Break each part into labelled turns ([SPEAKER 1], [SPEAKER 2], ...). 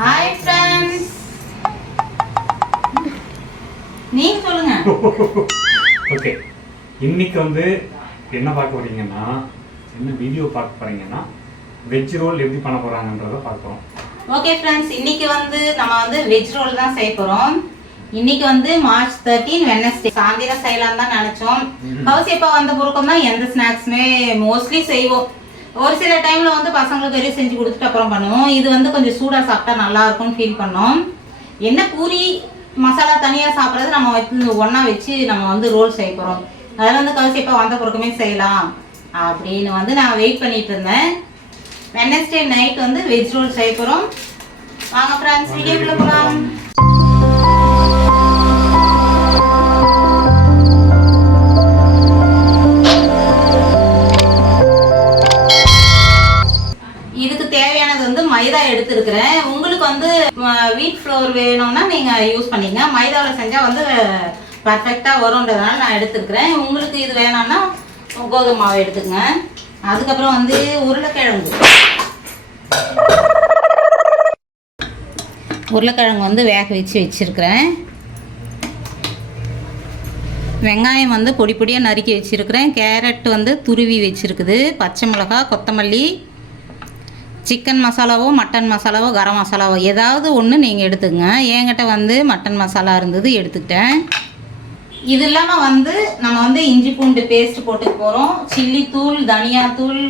[SPEAKER 1] Hi friends நீங்க சொல்லுங்க.
[SPEAKER 2] Okay இன்னைக்கு வந்து என்ன பார்க்க போறீங்கன்னா என்ன வீடியோ பார்க்க போறீங்கன்னா வெஜ் ரோல் எப்படி பண்ண போறாங்கன்றத பார்க்க போறோம்.
[SPEAKER 1] ஓகே ஃப்ரெண்ட்ஸ் இன்னைக்கு வந்து நம்ம வந்து வெஜ் ரோல் தான் செய்ய போறோம். இன்னைக்கு வந்து மார்ச் தேர்ட்டீன் வெனஸ்டே சாயந்தரம் செய்யலாம் தான் நினைச்சோம்.
[SPEAKER 2] ம்ம்.
[SPEAKER 1] கௌசியப்பா வந்த பிறக்கம் தான் எந்த ஸ்நாக்ஸுமே மோஸ்ட்லி செய்வோம். ஒரு சில டைம்ல வந்து பசங்களுக்கு வெறும் செஞ்சு கொடுத்துட்டு அப்புறம் பண்ணுவோம். இது வந்து கொஞ்சம் சூடா சாப்பிட்டா நல்லா இருக்கும்னு ஃபீல் பண்ணோம். என்ன பூரி மசாலா தனியா சாப்பிட்றது நம்ம வந்து ஒன்றா வச்சு நம்ம வந்து ரோல் செய்ய போறோம். அதில் வந்து கௌசியப்பா வந்த பிறகுமே செய்யலாம். அப்படின்னு வந்து நான் வெயிட் பண்ணிட்டு இருந்தேன். வெனஸ்டே நைட் வந்து வெஜ் ரோல் செய்ய போறோம். வாங்க ஃப்ரெண்ட்ஸ் வீடியோக்குள்ள போகலாம் மைதா எடுத்துருக்குறேன். உங்களுக்கு வந்து வீட் ஃப்ளோர் வேணும்னா நீங்கள் யூஸ் பண்ணிங்க மைதாவில் செஞ்சால் வந்து பர்ஃபெக்டாக வரும்ன்றதுனால நான் எடுத்துருக்கிறேன். உங்களுக்கு இது வேணாம்னா கோதுமை மாவு எடுத்துக்கங்க. அதுக்கப்புறம் வந்து உருளைக்கிழங்கு. உருளைக்கிழங்கு வந்து வேக வச்சு வச்சுருக்கிறேன். வெங்காயம் வந்து பொடி பொடியாக நறுக்கி வச்சுருக்கிறேன். கேரட் வந்து துருவி வச்சுருக்குது. பச்சை மிளகா கொத்தமல்லி சிக்கன் மசாலாவோ மட்டன் மசாலாவோ கரம் மசாலாவோ ஏதாவது ஒன்று நீங்கள் எடுத்துக்கங்க. என்கிட்ட வந்து மட்டன் மசாலா இருந்தது எடுத்துக்கிட்டேன். இது இல்லாமல் வந்து நம்ம வந்து இஞ்சி பூண்டு பேஸ்ட் போட்டுக்க போகிறோம் சில்லி தூள் தனியா தூள்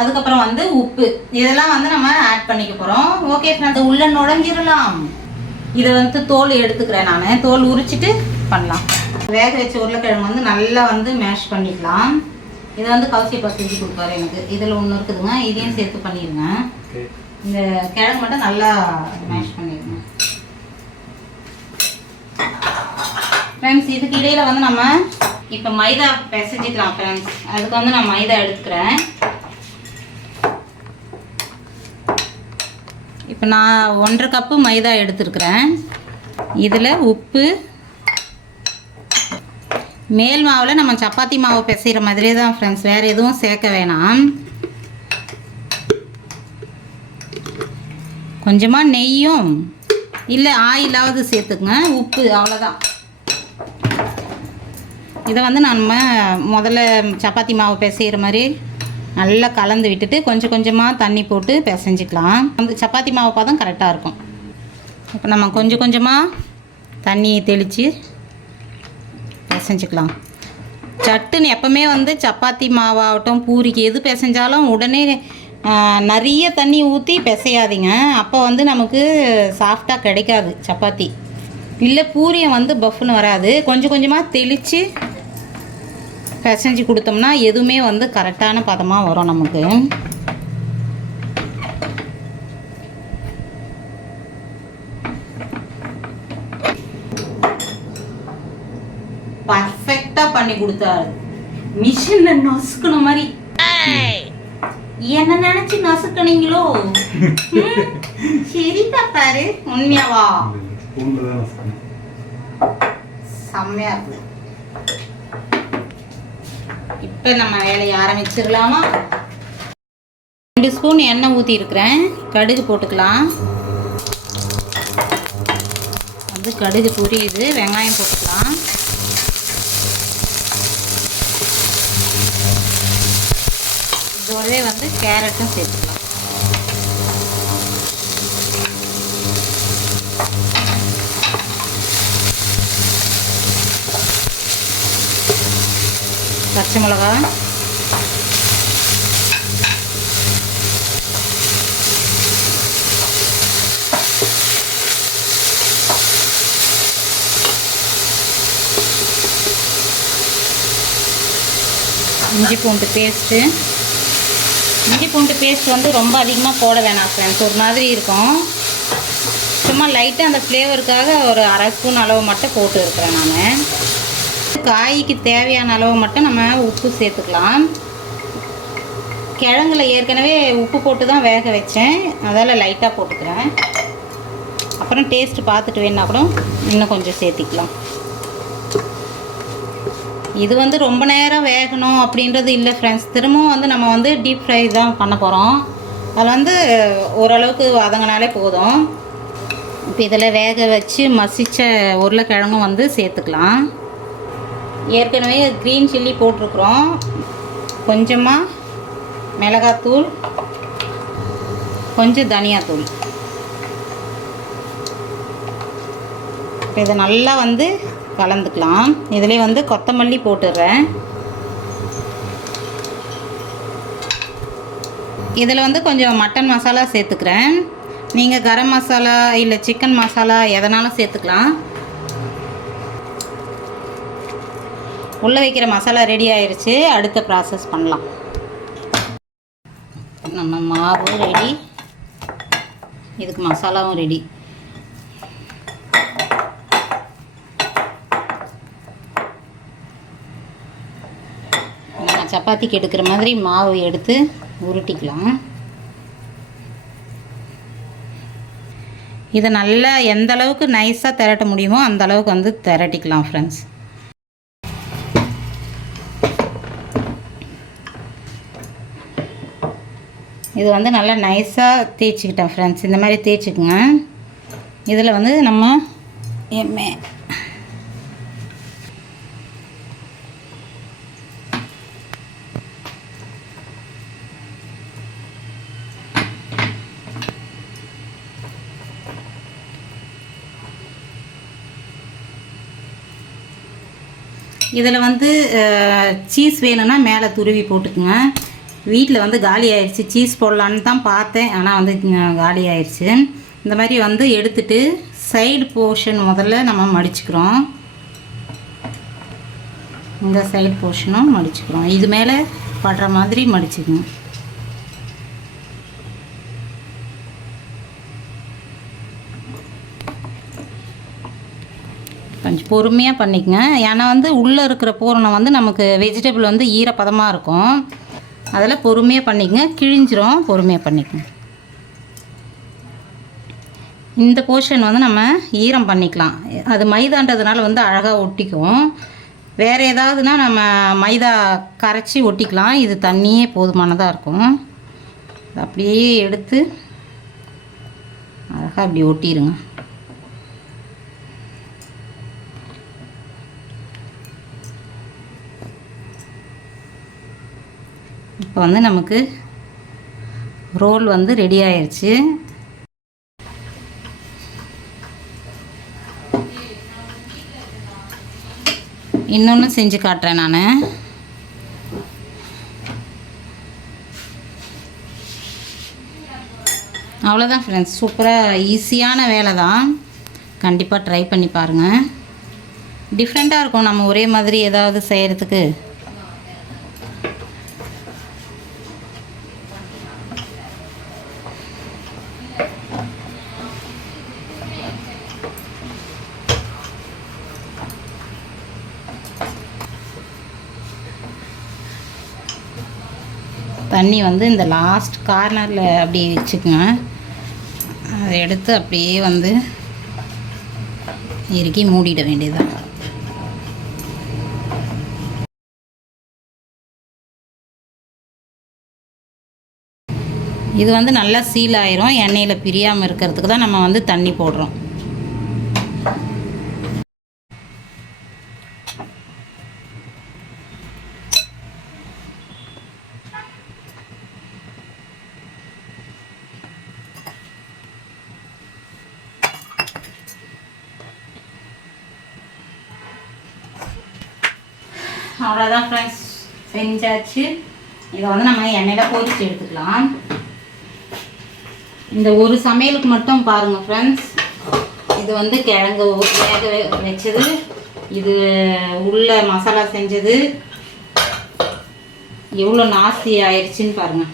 [SPEAKER 1] அதுக்கப்புறம் வந்து உப்பு. இதெல்லாம் வந்து நம்ம ஆட் பண்ணிக்க போகிறோம் ஓகே ஃப்ரெண்ட் உள்ளே நுழைஞ்சிடலாம். இதை வந்து தோல் எடுத்துக்கிறேன் நான். தோல் உரிச்சிட்டு பண்ணலாம். வேக வச்ச உருளைக்கிழங்கு வந்து நல்லா வந்து மேஷ் பண்ணிக்கலாம். இதை வந்து கவுசிப்பா செஞ்சு கொடுப்பாரு எனக்கு. இதில் ஒன்று இருக்குதுங்க. இதையும் சேர்த்து பண்ணிடுங்க. இந்த கிழங்கு மட்டும் நல்லா மேஷ் பண்ணிடுங்க. ஃப்ரெண்ட்ஸ் இதுக்கு இடையில வந்து நம்ம இப்போ மைதா பிசைஞ்சிக்கலாம் ஃப்ரெண்ட்ஸ் அதுக்கு வந்து நான் மைதா எடுத்துக்கிறேன். இப்போ நான் ஒன்றரை கப்பு மைதா எடுத்துருக்கிறேன். இதில் உப்பு மேல் மாவில் நம்ம சப்பாத்தி மாவு பிசைகிற மாதிரியே தான் ஃப்ரெண்ட்ஸ் வேறு எதுவும் சேர்க்க வேணாம். கொஞ்சமாக நெய்யும். இல்லை ஆயிலாவது சேர்த்துக்குங்க. உப்பு அவ்வளோதான் இதை வந்து நம்ம முதல்ல சப்பாத்தி மாவு பிசைகிற மாதிரி நல்லா கலந்து விட்டுட்டு கொஞ்சம் கொஞ்சமாக தண்ணி போட்டு பிசைஞ்சிக்கலாம். அந்த சப்பாத்தி மாவு பதம் கரெக்டாக இருக்கும். இப்போ நம்ம கொஞ்சம் கொஞ்சமாக தண்ணி தெளித்து பிசைஞ்சிக்கலாம். சட்டுன்னு எப்போவுமே வந்து சப்பாத்தி மாவாகட்டும் பூரிக்கு எது பிசைஞ்சாலும் உடனே நிறைய தண்ணி ஊற்றி பிசையாதீங்க. அப்போ வந்து நமக்கு சாஃப்டாக கிடைக்காது சப்பாத்தி. இல்லை பூரியை வந்து பஃப்னு வராது. கொஞ்சம் கொஞ்சமாக தெளித்து பிசைஞ்சு கொடுத்தோம்னா எதுவுமே வந்து கரெக்டான பதமாக வரும் நமக்கு. பர்ஃபெக்டாக பண்ணி கொடுத்தாரு. மிஷின்ல நசுக்கணும் மாதிரி. என்ன நினைச்சு நசுக்குனீங்களோ? சரி பாப்பாரு உண்மையாவா? செம்மையா இருக்கு. இப்போ நம்ம வேலையை ஆரம்பிச்சிடலாமா? ரெண்டு ஸ்பூன் எண்ணெய் ஊற்றி இருக்கிறேன். கடுகு போட்டுக்கலாம். வந்து கடுகு புரியுது. வெங்காயம் போட்டுக்கலாம். கூடவே வந்து கேரட்டும் சேர்த்துக்கலாம். பச்சை மிளகா. இஞ்சி பூண்டு பேஸ்ட்டு. இஞ்சி பூண்டு பேஸ்ட் வந்து ரொம்ப அதிகமாக போட வேணாம் ஃப்ரெண்ட்ஸ் ஒரு மாதிரி இருக்கும். சும்மா லைட்டாக அந்த ஃப்ளேவருக்காக ஒரு அரை ஸ்பூன் அளவு மட்டும் போட்டு இருக்கிறேன் நான். காய்க்கு தேவையான அளவு மட்டும் நம்ம உப்பு சேர்த்துக்கலாம். கிழங்குல ஏற்கனவே உப்பு போட்டு தான் வேக வச்சேன். அதால் லைட்டாக போட்டுக்கிறேன். அப்புறம் டேஸ்ட் பார்த்துட்டு வேணா கூட இன்னும் கொஞ்சம் சேர்த்திக்கலாம். இது வந்து ரொம்ப நேரம் வேகணும் அப்படின்றது இல்லை ஃப்ரெண்ட்ஸ் திரும்பவும் வந்து நம்ம வந்து டீப் ஃப்ரை தான் பண்ண போகிறோம் அதில் வந்து ஓரளவுக்கு வதங்கினாலே போதும். இப்போ இதில் வேக வச்சு மசித்த உருளைக்கிழங்கும் வந்து சேர்த்துக்கலாம். ஏற்கனவே க்ரீன் சில்லி போட்டிருக்குறோம். கொஞ்சமாக மிளகாத்தூள் கொஞ்சம் தனியாத்தூள். இப்போ இதை நல்லா வந்து கலந்துக்கலாம். இதிலே வந்து கொத்தமல்லி போட்டுடுறேன் இதில் வந்து கொஞ்சம் மட்டன் மசாலா சேர்த்துக்கிறேன். நீங்கள் கரம் மசாலா இல்லை சிக்கன் மசாலா எதனாலும் சேர்த்துக்கலாம். உள்ளே வைக்கிற மசாலா ரெடி ஆயிடுச்சு அடுத்த ப்ராசஸ் பண்ணலாம். நம்ம மாவும் ரெடி இதுக்கு மசாலாவும் ரெடி நம்ம சப்பாத்திக்கு எடுக்கிற மாதிரி மாவு எடுத்து உருட்டிக்கலாம். இதை நல்லா எந்த அளவுக்கு நைஸாக திரட்ட முடியுமோ அந்த அளவுக்கு வந்து திரட்டிக்கலாம் ஃப்ரெண்ட்ஸ் இது வந்து நல்லா நைஸாக தேய்ச்சிக்கிட்டேன் ஃப்ரெண்ட்ஸ் இந்த மாதிரி தேய்ச்சிக்குங்க. இதில் வந்து நம்ம இதில் வந்து சீஸ் வேணும்னா மேலே துருவி போட்டுக்குங்க. வீட்டில் வந்து காலி ஆயிடுச்சு சீஸ் போடலான்னு தான் பார்த்தேன் ஆனால் வந்து காலி ஆயிடுச்சு. இந்த மாதிரி வந்து எடுத்துட்டு சைடு போர்ஷன் முதல்ல நம்ம மடிச்சுக்கிறோம். இந்த சைடு போர்ஷனும் மடிச்சுக்கிறோம். இது மேலே படுற மாதிரி மடிச்சுக்கணும். கொஞ்சம் பொறுமையாக பண்ணிக்கங்க. ஏன்னா வந்து உள்ளே இருக்கிற பூரணம் வந்து நமக்கு வெஜிடபிள் வந்து ஈரப்பதமாக இருக்கும். அதில் பொறுமையாக பண்ணிக்கங்க. கிழிஞ்சிரும். பொறுமையாக பண்ணிக்கங்க. இந்த போர்ஷன் வந்து நம்ம ஈரம் பண்ணிக்கலாம். அது மைதான்றதுனால வந்து அழகாக ஒட்டிக்கும். வேறு ஏதாவதுனா நம்ம மைதா கரைச்சி ஒட்டிக்கலாம். இது தண்ணியே போதுமானதாக இருக்கும். அப்படியே எடுத்து அழகாக அப்படி ஒட்டிடுங்க இப்போ வந்து நமக்கு ரோல் வந்து ரெடி ஆயிடுச்சு இன்னொன்று செஞ்சு காட்டுறேன் நான். அவ்வளோதான் ஃப்ரெண்ட்ஸ் சூப்பராக ஈஸியான வேலை தான் கண்டிப்பாக ட்ரை பண்ணி பாருங்கள் டிஃப்ரெண்ட்டாக இருக்கும். நம்ம ஒரே மாதிரி ஏதாவது செய்கிறதுக்கு தண்ணி வந்து இந்த லாஸ்ட் கார்னரில் அப்படி வச்சுக்கோங்க. அதை எடுத்து அப்படியே வந்து இறுக்கி மூடிட வேண்டியதுதான். இது வந்து நல்லா சீல் ஆயிரும். எண்ணெயில் பிரியாமல் இருக்கிறதுக்கு தான் நம்ம வந்து தண்ணி போடுறோம் அவ்வளோதான் ஃப்ரெண்ட்ஸ் செஞ்சாச்சு. இதை வந்து நம்ம எண்ணெயில் பொரிச்சு எடுத்துக்கலாம். இந்த ஒரு சமையலுக்கு மட்டும் பாருங்கள் ஃப்ரெண்ட்ஸ் இது வந்து கிழங்கு வேக வச்சது. இது உள்ள மசாலா செஞ்சது. எவ்வளோ நாஸ்தி ஆயிடுச்சுன்னு பாருங்கள்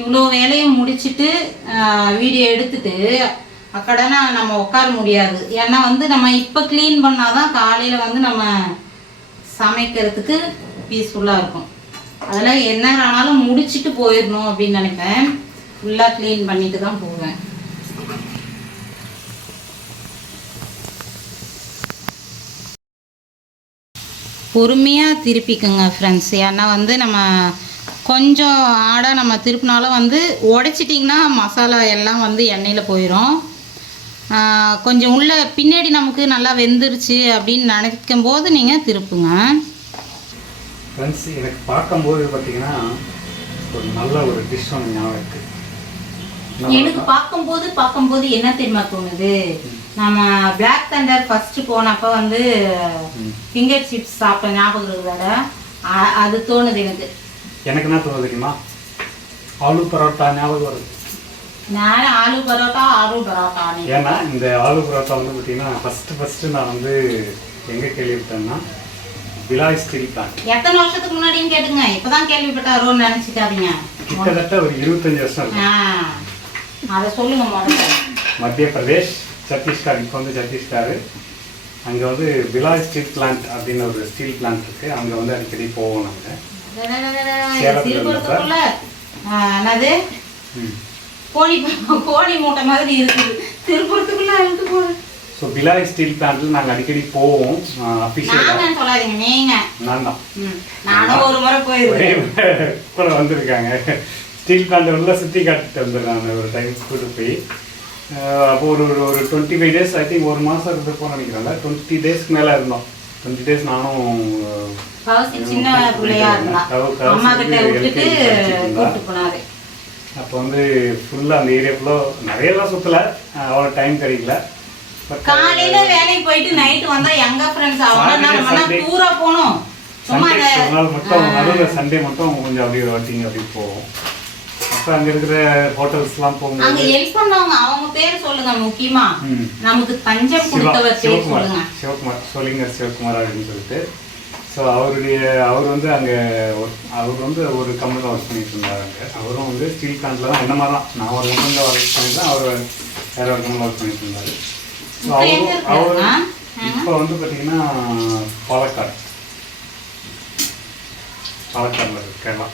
[SPEAKER 1] இவ்வளோ வேலையும் முடிச்சுட்டு வீடியோ எடுத்துட்டு அக்கடனா நம்ம உட்கார முடியாது. ஏன்னா வந்து நம்ம இப்போ க்ளீன் பண்ணாதான் காலையில் வந்து நம்ம சமைக்கிறதுக்கு பீஸ்ஃபுல்லாக இருக்கும். அதெல்லாம் என்ன ஆனாலும் முடிச்சிட்டு போயிடணும் அப்படின்னு நினைப்பேன். ஃபுல்லாக க்ளீன் பண்ணிட்டு தான் போவேன். பொறுமையாக திருப்பிக்குங்க ஃப்ரெண்ட்ஸ் ஏன்னா வந்து நம்ம கொஞ்சம் ஆடாக நம்ம திருப்பினாலும் வந்து உடைச்சிட்டிங்கன்னா மசாலா எல்லாம் வந்து எண்ணெயில் போயிடும் கொஞ்சம் உள்ள பின்னாடி நமக்கு நல்லா வெந்துருச்சு அப்படின்னு நினைக்கும் போது நீங்கள் திருப்புங்க.
[SPEAKER 2] ஃப்ரெண்ட்ஸ் எனக்கு பார்க்கும்போது பார்த்தீங்கன்னா ஒரு நல்ல ஒரு டிஷ் ஒன்று ஞாபகம் இருக்கு. என்ன
[SPEAKER 1] எனக்கு பார்க்கும்போது பார்க்கும்போது என்ன தெரியுமா தோணுது? நம்ம பிளாக் தண்டர் ஃபர்ஸ்ட் போனப்ப வந்து. ஃபிங்கர் சிப்ஸ் சாப்பிட்ட ஞாபகம் இருக்குதாட அ- அது தோணுது எனக்கு.
[SPEAKER 2] எனக்கு என்ன தோணுது தெரியுமா? ஆலு பரோட்டா ஞாபகம் வருது.
[SPEAKER 1] நான் ஆலு பரோட்டா ஆலு பரோட்டா
[SPEAKER 2] ஏன்னா இந்த ஆலு பரோட்டா வந்து பார்த்தீங்கன்னா ஃபஸ்ட்டு ஃபஸ்ட்டு நான் வந்து எங்கே கேள்விப்பட்டேன்னா விலாய் ஸ்டீல் பிளான்ட்
[SPEAKER 1] எத்தனை வருஷத்துக்கு முன்னாடின்னு கேட்டுங்க. இப்பதான் கேள்விப்பட்டாரோன்னு நினைச்சுக்காதீங்க.
[SPEAKER 2] கிட்டத்தட்ட ஒரு இருபத்தஞ்சு வருஷம்
[SPEAKER 1] அதை சொல்லுங்க முதல்ல.
[SPEAKER 2] மத்திய பிரதேஷ் சத்தீஸ்கர் இப்போ வந்து சத்தீஸ்கர். அங்கே வந்து விலாய் ஸ்டீல் பிளான்ட் அப்படின்னு ஒரு ஸ்டீல் பிளான்ட் இருக்குது அங்கே வந்து அடிக்கடி போவோம் நாங்கள் சேலத்துல
[SPEAKER 1] என்னது கோழி கோழி மூட்டை மாதிரி இருக்குது. திருப்பூரத்துக்குள்ள அழுத்து போகுது
[SPEAKER 2] ஸோ பிலாய் ஸ்டீல் பிளான்ட்டில் நாங்கள் அடிக்கடி போவோம். அஃபிஷியலாக
[SPEAKER 1] சொல்லாதீங்க நீங்க.
[SPEAKER 2] நான் தான்.
[SPEAKER 1] ம், நானும் ஒரு முறை
[SPEAKER 2] ஒரே
[SPEAKER 1] போயிருக்கேன்
[SPEAKER 2] கூட வந்திருக்காங்க. ஸ்டீல் பிளான்ட் உள்ள சுற்றி காட்டிட்டு வந்துடுறாங்க ஒரு டைம் கூட்டு போய். அப்போ ஒரு ஒரு ஒரு twenty five days I think ஒரு மாதம் இருந்திருப்போம் நினைக்கிறேன்ல. டுவெண்ட்டி டேஸ்க்கு மேலே இருந்தோம். டுவெண்ட்டி டேஸ் நானும்
[SPEAKER 1] சின்ன பிள்ளையா இருந்தா அம்மா கிட்ட விட்டுட்டு. கூப்பிட்டு போனாரு.
[SPEAKER 2] அப்போ வந்து ஃபுல்லாக அந்த ஏரியா ஃபுல்லாக நிறையலாம் சுற்றலை அவ்வளோ டைம் கிடைக்கல.
[SPEAKER 1] காலையில வேலைக்கு போயிட்டு நைட்டு வந்தா எங்க ஃப்ரெண்ட்ஸ் அவங்க சும்மா
[SPEAKER 2] நாள் மட்டும் நடுவில் சண்டே மட்டும் கொஞ்சம் அப்படியே வாட்டிங் அப்படி போவோம். அப்போ அங்கே இருக்கிற ஹோட்டல்ஸ்லாம்
[SPEAKER 1] அங்க
[SPEAKER 2] போகும்போது
[SPEAKER 1] ஹெல்ப் பண்ணவங்க அவங்க பேர் சொல்லுங்க முக்கியமா. நமக்கு தஞ்சம்
[SPEAKER 2] சிவா
[SPEAKER 1] கொடுத்தவர் பேர்
[SPEAKER 2] சிவகுமார்.
[SPEAKER 1] சொல்லுங்க.
[SPEAKER 2] சிவகுமார் சோலிங்கர் சிவகுமார் அப்படின்னு சொல்லிட்டு. ஸோ அவருடைய அவர் வந்து அங்கே அவர் வந்து ஒரு கம்பெனியில் ஒர்க் பண்ணிட்டு இருந்தார் அங்கே. அவரும் வந்து ஸ்டீல் பிளான்ட்ல தான் என்ன மாதிரி தான் நான் ஒரு கம்பெனியில் ஒர்க் பண்ணியிருந்தேன் அவர் வேற ஒரு கம்பெனியில் ஒர்க் பண்ணிட்டு இருந்தார். ஸோ அவரும் அவர்? இப்போ வந்து பார்த்தீங்கன்னா பாலக்காடு. பாலக்காடில் இருக்கு கேரளா.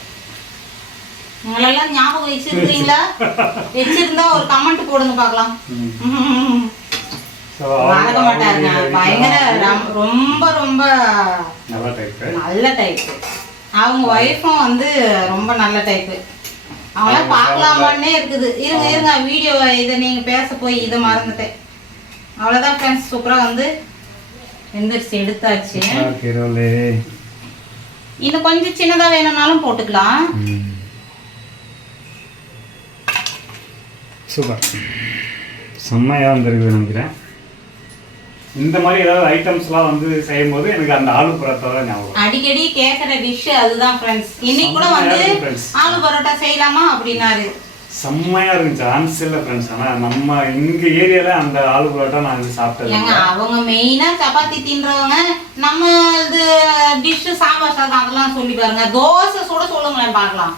[SPEAKER 1] உங்களெல்லாம் ஞாபகம் வச்சிருக்கீங்களா வச்சிருந்தா ஒரு கமெண்ட் போடுங்க பார்க்கலாம். மறக்க மாட்டாருங்க. பயங்கர ரம்- ரொம்ப ரொம்ப
[SPEAKER 2] நல்லா
[SPEAKER 1] டைப் அவங்க ஒய்ஃபும் வந்து ரொம்ப நல்ல டைப்பு அவங்களாம் பார்க்கலாமான்னே இருக்குது. இருங்க இருங்க வீடியோ இதை நீங்கள் பேச போய் இதை மறந்துட்டேன். அவ்வளோதான் ஃப்ரெண்ட்ஸ் சூப்பராக வந்து வெந்துருச்சு எடுத்தாச்சு. இன்னும் கொஞ்சம் சின்னதாக வேணும்னாலும் போட்டுக்கலாம்.
[SPEAKER 2] சூப்பர். செம்மையாக வந்திருக்குது நினைக்கிறேன். இந்த மாதிரி ஏதாவது ஐட்டம்ஸ்லாம் வந்து செய்யும்போது எனக்கு அந்த ஆலு பரோட்டா தான் ஞாபகம்
[SPEAKER 1] அடிக்கடி கேட்குற டிஷ் அதுதான் ஃப்ரெண்ட்ஸ் இன்னைக்கு கூட வந்து
[SPEAKER 2] செம்மையா இருக்கு.
[SPEAKER 1] ஆலு பரோட்டா செய்யலாமா அப்படின்னாரு.
[SPEAKER 2] செம்மையாக இருந்துச்சு சான்ஸ் இல்லை ஃப்ரெண்ட்ஸ் ஆனால் நம்ம இங்கே ஏரியாவில் அந்த ஆலு பரோட்டா நான் வந்து சாப்பிட்டது
[SPEAKER 1] அவங்க மெயினா சப்பாத்தி தின்றவங்க நம்ம இது டிஷ் சாம்பார் சாதம் அதெல்லாம் சொல்லி பாருங்க. தோசை சுட சொல்லுங்களேன் பார்க்கலாம்.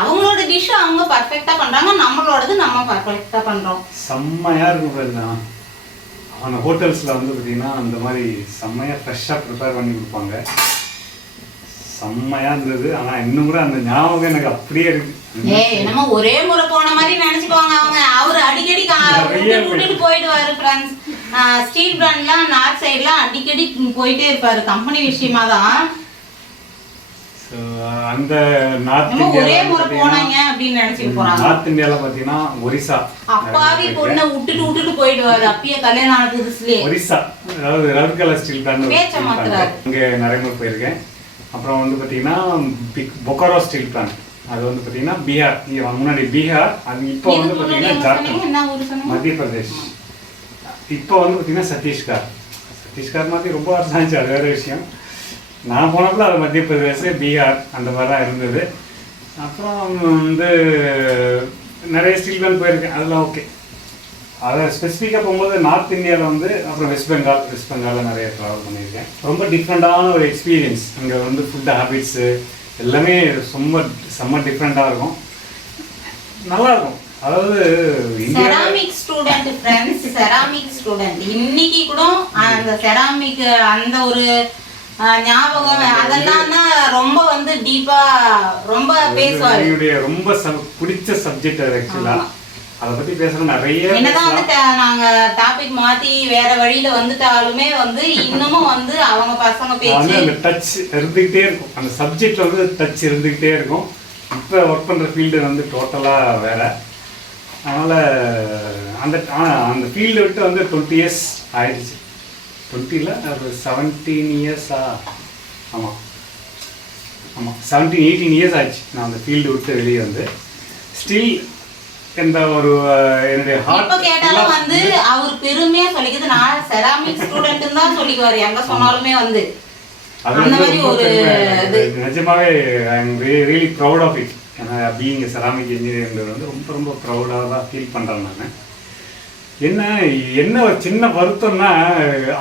[SPEAKER 1] அவங்களோட டிஷ் அவங்க பர்ஃபெக்டா பண்றாங்க நம்மளோடது நம்ம பர்ஃபெக்டா பண்றோம்.
[SPEAKER 2] செம்மையாக இருக்கும் ஃப்ரெண்ட்ஸ் ஆனால் அந்த ஹோட்டல்ஸில் வந்து பார்த்தீங்கன்னா அந்த மாதிரி செம்மையாக ஃப்ரெஷ்ஷாக ப்ரிப்பேர் பண்ணி கொடுப்பாங்க. செம்மையாக இருந்தது. ஆனால் இன்னும் கூட அந்த ஞாபகம் எனக்கு அப்படியே இருக்கு.
[SPEAKER 1] ஒரே முறை போன மாதிரி நினைச்சுக்குவாங்க அவங்க. அவர் அடிக்கடி விட்டுட்டு போயிடுவாரு ஃப்ரெண்ட்ஸ் ஸ்டீல் பிராண்ட்லாம் நார்த் சைட்லாம் அடிக்கடி போயிட்டே இருப்பாரு. கம்பெனி விஷயமா தான்
[SPEAKER 2] அந்த நார்த்
[SPEAKER 1] போறாங்க.
[SPEAKER 2] நார்த் இந்தியாவில் பார்த்தீங்கன்னா ஒரிசா.
[SPEAKER 1] அப்பாவி பொண்ணை விட்டுட்டு விட்டுட்டு போயிடுவாரு. அப்பயே கல்யாணம் ஆன புதுசுலயே.
[SPEAKER 2] ஒரிசா. அதாவது ரெட் கலர் ஸ்டீல் பிளான்
[SPEAKER 1] பேச்ச மாத்துறாரு.
[SPEAKER 2] அங்கே நிறைய முறை போயிருக்கேன். அப்புறம் வந்து பார்த்தீங்கன்னா பிக் பொக்காரோ ஸ்டீல் பிளான் அது வந்து பார்த்தீங்கன்னா பீகார். இங்கே முன்னாடி பீகார் அது இப்போ வந்து
[SPEAKER 1] சொன்னீங்க?
[SPEAKER 2] ஜார்க்கண்ட்? மத்திய பிரதேஷ். இப்போ வந்து பார்த்தீங்கன்னா சத்தீஸ்கர் சத்தீஸ்கர் மாதிரி ரொம்ப வருஷம் ஆச்சு அது வேற விஷயம். நான் போனப்பல அது மத்திய பிரதேஷ் பீகார் அந்த மாதிரி தான் இருந்தது. அப்புறம் வந்து நிறைய ஸ்டீல் பிளான் போயிருக்கேன். அதெல்லாம் ஓகே அதை ஸ்பெசிஃபிக்காக போகும்போது நார்த் இந்தியாவில் வந்து அப்புறம் வெஸ்ட் பெங்கால் வெஸ்ட் பெங்காலில் நிறைய ட்ராவல் பண்ணியிருக்கேன். ரொம்ப டிஃப்ரெண்ட்டான ஒரு எக்ஸ்பீரியன்ஸ் அங்கே வந்து ஃபுட் ஹேபிட்ஸு எல்லாமே ரொம்ப செம்ம டிஃப்ரெண்ட்டாக இருக்கும். நல்லா இருக்கும். அதாவது
[SPEAKER 1] ceramic student friends ceramic student இன்னைக்கு கூட அந்த செராமிக் அந்த ஒரு ஞாபகம் அதெல்லாம் தான் ரொம்ப வந்து டீப்பா ரொம்ப பேசுவாரு.
[SPEAKER 2] என்னுடைய ரொம்ப பிடிச்ச சப்ஜெக்ட் அது ஆக்சுவலா. அதை பத்தி பேசணும் நிறைய
[SPEAKER 1] என்னதான் வந்து நாங்க டாபிக் மாத்தி வேற வழியில வந்துட்டாலுமே வந்து இன்னமும் வந்து அவங்க பசங்க பேச்சு
[SPEAKER 2] அந்த டச் இருந்துகிட்டே இருக்கும். அந்த சப்ஜெக்ட்ல வந்து டச் இருந்துகிட்டே இருக்கும். இப்போ ஒர்க் பண்ணுற ஃபீல்டு வந்து டோட்டலாக வேற. அதனால் அந்த அந்த ஃபீல்டு விட்டு வந்து டுவெண்ட்டி இயர்ஸ் ஆயிடுச்சு. டுவெண்ட்டியில் ஒரு செவன்டீன் இயர்ஸா ஆமாம் ஆமாம் செவன்டீன் எயிட்டீன் இயர்ஸ் ஆச்சு நான் அந்த ஃபீல்டு விட்டு வெளியே வந்து. ஸ்டில் எந்த ஒரு என்னுடைய ஹார்ட்
[SPEAKER 1] கேட்டாலும் வந்து அவர் பெருமையா சொல்லிக்கிறது நான் செராமிக் ஸ்டூடெண்ட் தான் சொல்லிக்குவாரு. எங்க சொன்னாலுமே வந்து. அந்த மாதிரி ஒரு.
[SPEAKER 2] நிஜமாவே I am really proud of it ஏன்னா பீயிங் செராமிக் இன்ஜினியர்ன்றது வந்து ரொம்ப ரொம்ப ப்ரௌடாக தான் ஃபீல் பண்ணுறேன் நான். என்ன என்ன ஒரு சின்ன வருத்தம்னா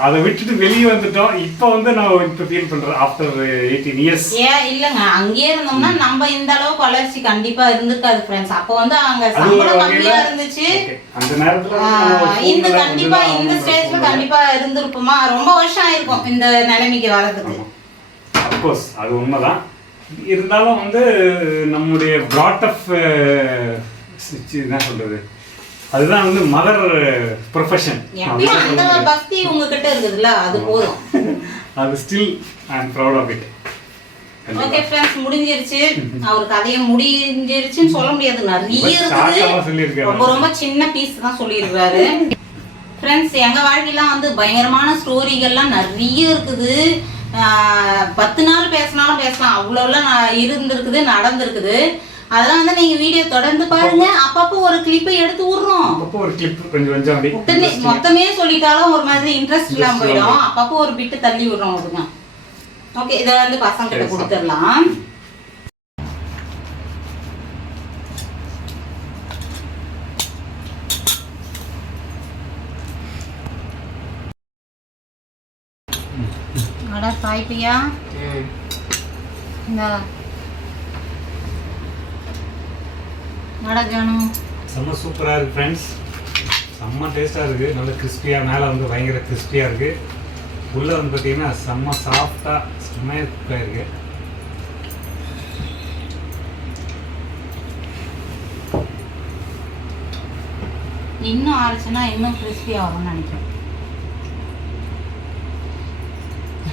[SPEAKER 2] அதை விட்டுட்டு வெளியே வந்துட்டோம். இப்போ வந்து நான் இப்போ ஃபீல் பண்ணுறேன் ஆஃப்டர் எயிட்டீன் இயர்ஸ்
[SPEAKER 1] ஏன் இல்லங்க. அங்கேயே இருந்தோம்னா நம்ம இந்த அளவுக்கு வளர்ச்சி கண்டிப்பா இருந்திருக்காது ஃப்ரெண்ட்ஸ் அப்போ வந்து அங்க சம்பளம் கம்மியா இருந்துச்சு.
[SPEAKER 2] அந்த நேரத்தில்
[SPEAKER 1] இந்த கண்டிப்பா இந்த ஸ்டேஜ்ல கண்டிப்பா இருந்திருப்போமா? ரொம்ப வருஷம் ஆயிருக்கும் இந்த நிலைமைக்கு வர்றதுக்கு.
[SPEAKER 2] அப்கோர்ஸ் அது உண்மைதான். இருந்தாலும் வந்து நம்முடைய brought up என்ன சொல்றது? அதுதான் வந்து மதர் ப்ரொஃபஷன்
[SPEAKER 1] அந்த பக்தி உங்ககிட்ட இருக்குதுல்ல அது போதும்.
[SPEAKER 2] அது still I am proud of it
[SPEAKER 1] okay friends முடிஞ்சிருச்சு. அவர் கதையை முடிஞ்சிருச்சுன்னு சொல்ல முடியாது. நிறைய இருக்குது. ரொம்ப ரொம்ப சின்ன பீஸ் தான் சொல்லியிருக்காரு. ஃப்ரெண்ட்ஸ் எங்கள் வாழ்க்கையெல்லாம் வந்து பயங்கரமான ஸ்டோரிகள்லாம் நிறைய இருக்குது. ஆஹ் பத்து நாள் பேசினாலும் பேசலாம். அவ்வளோலாம் நான் இருந்திருக்குது நடந்திருக்குது. அதெல்லாம் வந்து நீங்கள் வீடியோ தொடர்ந்து பாருங்க. அப்பப்போ ஒரு கிளிப்பை எடுத்து விட்றோம்
[SPEAKER 2] அப்பப்போ ஒரு கிளிப் கொஞ்சம் கொஞ்சம் அப்படி
[SPEAKER 1] உடனே மொத்தமே சொல்லிட்டாலும் ஒரு மாதிரி இன்ட்ரெஸ்ட் இல்லாமல் போயிடும். அப்பப்போ ஒரு பிட்டு தள்ளி விடுறோம் விடுங்க ஓகே இதை வந்து பசங்க கிட்ட கொடுத்துடலாம். அட சாய்ப்பியா இந்த ஜானு.
[SPEAKER 2] செம்ம சூப்பராக இருக்குது ஃப்ரெண்ட்ஸ் செம்ம டேஸ்ட்டாக இருக்குது நல்ல கிறிஸ்பியாக மேலே வந்து பயங்கர கிறிஸ்பியாக இருக்குது உள்ளே வந்து பார்த்தீங்கன்னா செம்ம சாஃப்டாக செம்மையாக இருக்குது
[SPEAKER 1] இன்னும் ஆறுச்சுன்னா இன்னும் கிறிஸ்பி ஆகும்னு நினைக்கிறேன்.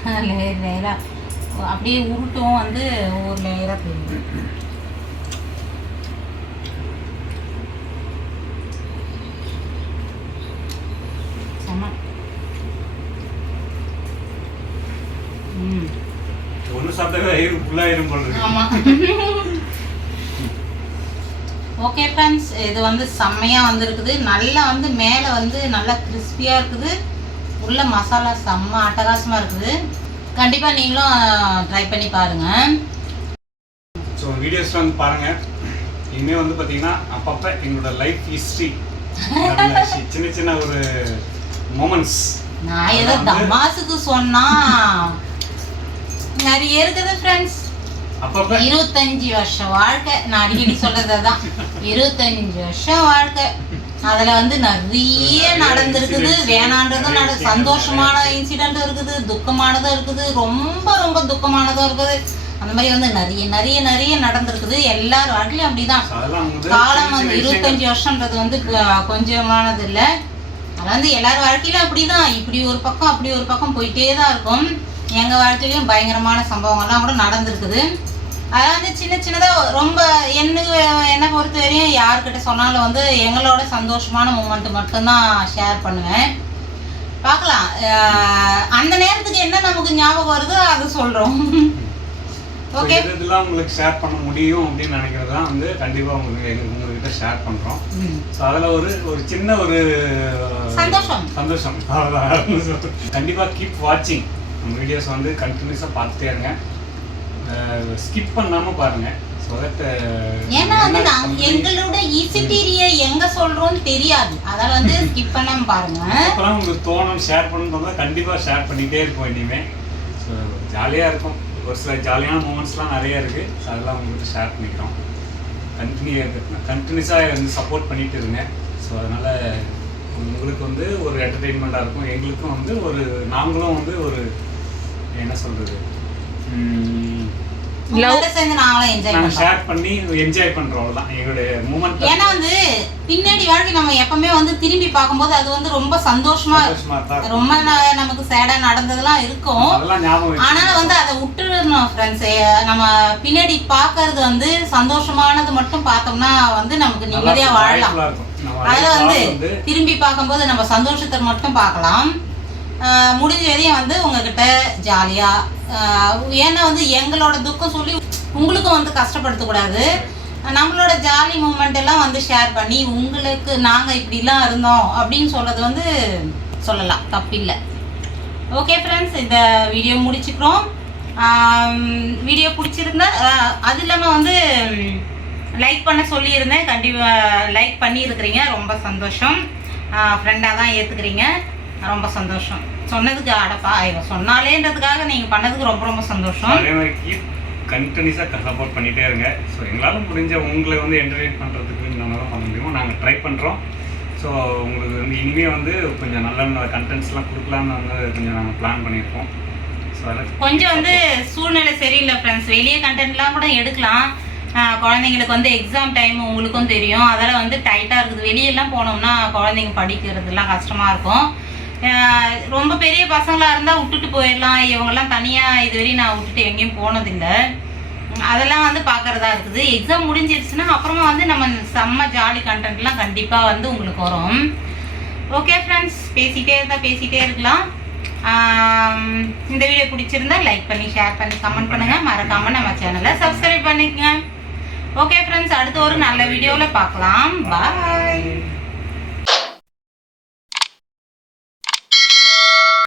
[SPEAKER 1] லேயர். லேயராக அப்படியே உருட்டும் வந்து ஒவ்வொரு லேயராக போயிடும்.
[SPEAKER 2] வயிறு ஃபுல்லாயிரும்
[SPEAKER 1] ஆமாம் ஓகே ஃப்ரெண்ட்ஸ் இது வந்து செம்மையாக வந்திருக்குது. நல்லா வந்து மேலே வந்து நல்லா கிறிஸ்பியாக இருக்குது. உள்ள மசாலா செம்ம அட்டகாசமாக இருக்குது. கண்டிப்பாக நீங்களும் ட்ரை பண்ணி பாருங்கள்
[SPEAKER 2] ஸோ வீடியோஸ் வந்து பாருங்கள் இனிமேல் வந்து பார்த்தீங்கன்னா அப்பப்போ எங்களோட லைஃப் ஹிஸ்ட்ரி சின்ன சின்ன ஒரு மூமெண்ட்ஸ்
[SPEAKER 1] நான் ஏதோ தமாசுக்கு சொன்னா நிறைய இருக்குது ஃப்ரெண்ட்ஸ் இருபத்தஞ்சு வருஷம் வாழ்க்கை. நான் அடிக்கடி சொல்றது அதான். இருபத்தஞ்சு வருஷம் வாழ்க்கை. அதுல வந்து நிறைய நடந்திருக்குது. வேணான்றதும் நட சந்தோஷமான இன்சிடென்ட் இருக்குது. துக்கமானதும் இருக்குது. ரொம்ப ரொம்ப துக்கமானதும் இருக்குது. அந்த மாதிரி வந்து நிறைய நிறைய நிறைய நடந்திருக்குது. எல்லார் வாழ்க்கையும் அப்படிதான். காலம் வந்து இருபத்தஞ்சு வருஷம்ன்றது வந்து கொஞ்சமானது இல்லை அது வந்து எல்லார் வாழ்க்கையிலும் அப்படிதான். இப்படி ஒரு பக்கம் அப்படி ஒரு பக்கம் போயிட்டே தான் இருக்கும். எங்க வாழ்க்கையிலும் பயங்கரமான சம்பவங்கள்லாம் கூட நடந்திருக்குது. அதான் வந்து சின்ன சின்னதாக ரொம்ப என்ன என்னை பொறுத்த வரையும் யார்கிட்ட சொன்னாலும் வந்து எங்களோட சந்தோஷமான மூமெண்ட் மட்டும்தான் ஷேர் பண்ணுவேன். பார்க்கலாம். அந்த நேரத்துக்கு என்ன நமக்கு ஞாபகம் வருதோ அதை சொல்கிறோம் ஓகே
[SPEAKER 2] இதெல்லாம் உங்களுக்கு ஷேர் பண்ண முடியும் அப்படின்னு நினைக்கிறது தான் வந்து கண்டிப்பாக உங்களுக்கு உங்ககிட்ட ஷேர் பண்ணுறோம் ஸோ அதில் ஒரு ஒரு சின்ன ஒரு
[SPEAKER 1] சந்தோஷம்.
[SPEAKER 2] சந்தோஷம். அவ்வளவுதான். கண்டிப்பா கீப் வாட்சிங் வீடியோஸ் வந்து கண்டினியூஸாக பார்த்துட்டே இருங்க. ஸ்கிப் பண்ணாமல் பாருங்க. ஸோ தட்
[SPEAKER 1] ஏன்னா வந்து நாங்க எங்களோட இசிட்டீரிய எங்க சொல்றோம்னு தெரியாது. அதால வந்து ஸ்கிப் பண்ணாம பாருங்க.
[SPEAKER 2] அப்புறம் உங்களுக்கு தோணும் ஷேர் பண்ணணும் கண்டிப்பாக ஷேர் பண்ணிகிட்டே இருப்போம் இனிமேல் ஸோ ஜாலியாக இருக்கும். ஒரு சில ஜாலியான மூமெண்ட்ஸ்லாம் நிறைய இருக்குது ஸோ அதெல்லாம் உங்கள்கிட்ட ஷேர் பண்ணிக்கிறோம். கண்டினியூ கண்டினியூஸாக வந்து சப்போர்ட் பண்ணிட்டு இருங்க. ஸோ அதனால் உங்களுக்கு வந்து ஒரு என்டர்டெயின்மெண்ட்டாக இருக்கும். எங்களுக்கும் வந்து ஒரு நாங்களும் வந்து ஒரு என்ன சொல்கிறது
[SPEAKER 1] உங்களோட சேர்ந்து நாங்களும் என்ஜாய்
[SPEAKER 2] நாங்கள்
[SPEAKER 1] பண்ணுறோம்
[SPEAKER 2] ஷேர் பண்ணி என்ஜாய் பண்ணுறோம் அவ்வளோதான் எங்களுடைய மூமெண்ட்
[SPEAKER 1] ஏன்னா வந்து பின்னாடி வாழ்க்கை நம்ம எப்பவுமே வந்து திரும்பி பார்க்கும்போது அது வந்து ரொம்ப சந்தோஷமா
[SPEAKER 2] தான்.
[SPEAKER 1] ரொம்ப நமக்கு சேடா நடந்ததெல்லாம் இருக்கும்.
[SPEAKER 2] அதெல்லாம் ஞாபகம் வச்சு
[SPEAKER 1] ஆனா வந்து அதை விட்டுடணும் ஃப்ரெண்ட்ஸ் நம்ம பின்னாடி பார்க்கறது வந்து சந்தோஷமானது மட்டும் பார்த்தோம்னா வந்து நமக்கு நிம்மதியா வாழலாம். அதுல வந்து திரும்பி பார்க்கும்போது நம்ம சந்தோஷத்தை மட்டும் பார்க்கலாம். முடிஞ்ச வரையும் வந்து உங்ககிட்ட ஜாலியா ஏன்னா வந்து எங்களோட துக்கம் சொல்லி உங்களுக்கும் வந்து கஷ்டப்படுத்தக்கூடாது. நம்மளோட ஜாலி மூமெண்ட் எல்லாம் வந்து ஷேர் பண்ணி உங்களுக்கு நாங்க இப்படிலாம் இருந்தோம் அப்படின்னு சொல்றது வந்து சொல்லலாம் தப்பில்லை. ஓகே ஃப்ரெண்ட்ஸ் இந்த வீடியோ முடிச்சுக்கிறோம். வீடியோ பிடிச்சிருந்தா அது இல்லாமல் வந்து லைக் பண்ண சொல்லியிருந்தேன். கண்டிப்பாக லைக் பண்ணியிருக்கிறீங்க. ரொம்ப சந்தோஷம். ஃப்ரெண்டாக தான் ஏற்றுக்கிறீங்க ரொம்ப சந்தோஷம். சொன்னதுக்கு அடப்பா சொன்னாலேன்றதுக்காக நீங்கள் பண்ணதுக்கு ரொம்ப ரொம்ப சந்தோஷம்.
[SPEAKER 2] அதே மாதிரி கீப் கண்டினியூஸாக சப்போர்ட் பண்ணிட்டே இருங்க. ஸோ எங்களால் முடிஞ்ச உங்களை வந்து என்டர்டெயின் பண்ணுறதுக்கு நம்ம தான் பண்ண முடியுமோ நாங்கள் ட்ரை பண்ணுறோம் ஸோ உங்களுக்கு வந்து இனிமேல் வந்து கொஞ்சம் நல்ல நல்ல கண்டென்ட்ஸ்லாம் கொடுக்கலான்னு வந்து கொஞ்சம் நாங்கள் பிளான் பண்ணியிருக்கோம்.
[SPEAKER 1] கொஞ்சம் வந்து சூழ்நிலை சரியில்லை ஃப்ரெண்ட்ஸ் வெளியே கண்டென்ட்லாம் கூட எடுக்கலாம். குழந்தைங்களுக்கு வந்து எக்ஸாம் டைம் உங்களுக்கும் தெரியும். அதெல்லாம் வந்து டைட்டாக இருக்குது. வெளியெல்லாம் போனோம்னா குழந்தைங்க படிக்கிறதுலாம் கஷ்டமாக இருக்கும். ரொம்ப பெரிய பசங்களாக இருந்தால் விட்டுட்டு போயிடலாம். இவங்கெல்லாம் தனியாக இதுவரையும் நான் விட்டுட்டு எங்கேயும் போனதில்லை. அதெல்லாம் வந்து பார்க்குறதா இருக்குது. எக்ஸாம் முடிஞ்சிருச்சுன்னா அப்புறமா வந்து நம்ம செம்ம ஜாலி கண்டென்ட்லாம் கண்டிப்பாக வந்து உங்களுக்கு வரும். ஓகே ஃப்ரெண்ட்ஸ் பேசிகிட்டே இருந்தால் பேசிகிட்டே இருக்கலாம். இந்த வீடியோ பிடிச்சிருந்தா லைக் பண்ணி ஷேர் பண்ணி கமெண்ட் பண்ணுங்கள் மறக்காம நம்ம சேனலை சப்ஸ்கிரைப் பண்ணிக்கங்க. ஓகே ஃப்ரெண்ட்ஸ் அடுத்த ஒரு நல்ல வீடியோவில் பார்க்கலாம் பாய்